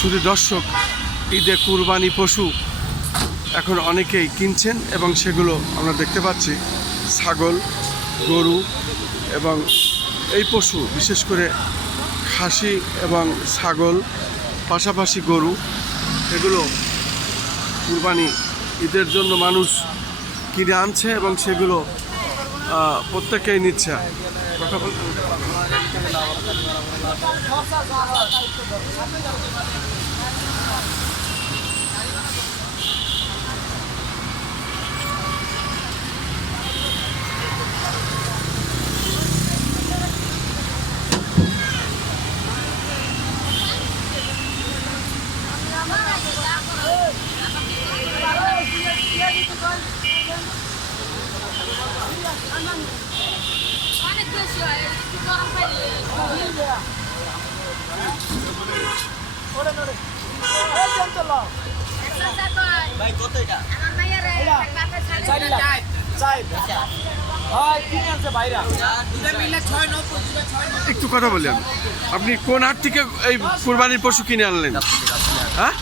শুধু দর্শক, ঈদে কুরবানি পশু এখন অনেকেই কিনছেন এবং সেগুলো আমরা দেখতে পাচ্ছি ছাগল, গরু এবং এই পশু বিশেষ করে খাসি এবং ছাগল, পাশাপাশি গরু, এগুলো কুরবানি ঈদের জন্য মানুষ কিনে আনছে এবং সেগুলো প্রত্যেকেই নিচ্ছে। কথা বলতে একটু কথা বললেন, আপনি কোন হাট থেকে এই কুরবানির পশু কিনে আনলেন? হ্যাঁ,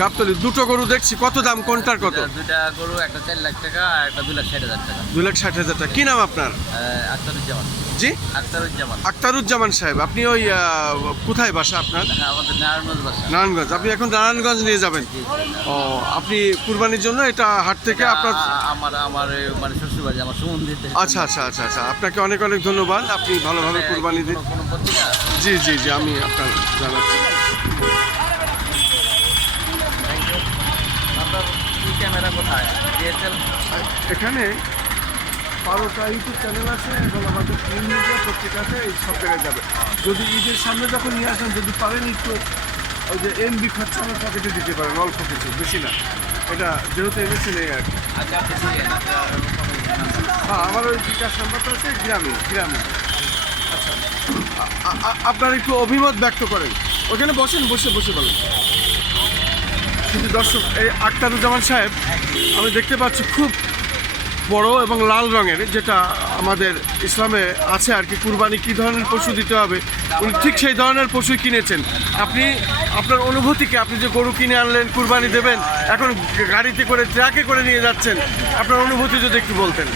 গাবতলী। দুটো গরু দেখছি, কত দাম? কোনটার কত? দুইটা গরু, একটা 4 লাখ টাকা আর একটা 2,60,000 টাকা। 2,60,000 টাকা। কি নাম আপনার? আখতারুজ্জামান। জি, আখতারুজ্জামান। আখতারুজ্জামান সাহেব। আপনি ওই কোথায় বাসা আপনার? আমাদের নারায়ণগঞ্জ বাসা। নারায়ণগঞ্জ। আপনি এখন নারায়ণগঞ্জ নিয়ে যাবেন? ও, আপনি কুরবানির জন্য এটা হাট থেকে আপনার? আমার মানে শ্বশুরবাড়ি, আমার সুমন্দির। আচ্ছা আচ্ছা আচ্ছা আচ্ছা, আপনাকে অনেক অনেক ধন্যবাদ। আপনি ভালোভাবে কুরবানি দিন। কোনো পত্রিকা? জি জি জি, আমি আপনার জানাচ্ছি। আপনার কি ক্যামেরা কোথায়? ডিএসএল? এখানে 12টা ইউটিউব চ্যানেল আছে এবং আমাদের প্রিন্ট মিডিয়া পত্রিকা আছে, এই সব জায়গায় যাবে। যদি ঈদের সামনে যখন নিয়ে আসেন, যদি পারেন একটু ওই যে এমবি খরচা আমার পকেটে দিতে পারেন, অল্প কিছু, বেশি না। এটা যেহেতু এনেছেন এই আর কি। আচ্ছা, আপনি ছিলেন? হ্যাঁ, আমার ওই বিকাশ নাম্বারটা আছে গ্রামে। আচ্ছা, আপনার একটু অভিমত ব্যক্ত করেন, ওখানে বসেন, বসে বলেন। কিন্তু দর্শক, এই আখতারুজ্জামান সাহেব আমি দেখতে পাচ্ছি খুব বড় এবং লাল রঙের, যেটা আমাদের ইসলামে আছে আর কি, কুরবানি কী ধরনের পশু দিতে হবে উনি ঠিক সেই ধরনের পশুই কিনেছেন। আপনি আপনার অনুভূতিকে, আপনি যে গরু কিনে আনলেন, কুরবানি দেবেন, এখন গাড়িতে করে, ট্রাকে করে নিয়ে যাচ্ছেন, আপনার অনুভূতি যদি একটু বলতেন।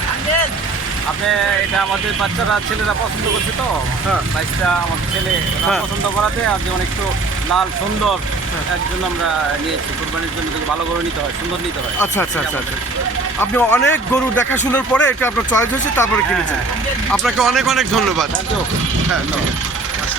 আপনি এটা আমাদের বাচ্চারা, ছেলেরা পছন্দ করছে তো। হ্যাঁ, বাইকটা আমাদের ছেলে হ্যাঁ। পছন্দ করাতে আর যেমন একটু লাল সুন্দর, এর জন্য আমরা নিয়েছি। কুরবানির জন্য যদি ভালো গরু নিতে হয়, সুন্দর নিতে হয়। আচ্ছা আচ্ছা আচ্ছা আচ্ছা, আপনি অনেক গরু দেখাশোনার পরে এটা আপনার চয়েস হয়েছে, তারপরে কিনেছেন। আপনাকে অনেক অনেক ধন্যবাদ। হ্যাঁ, ঠিক আছে।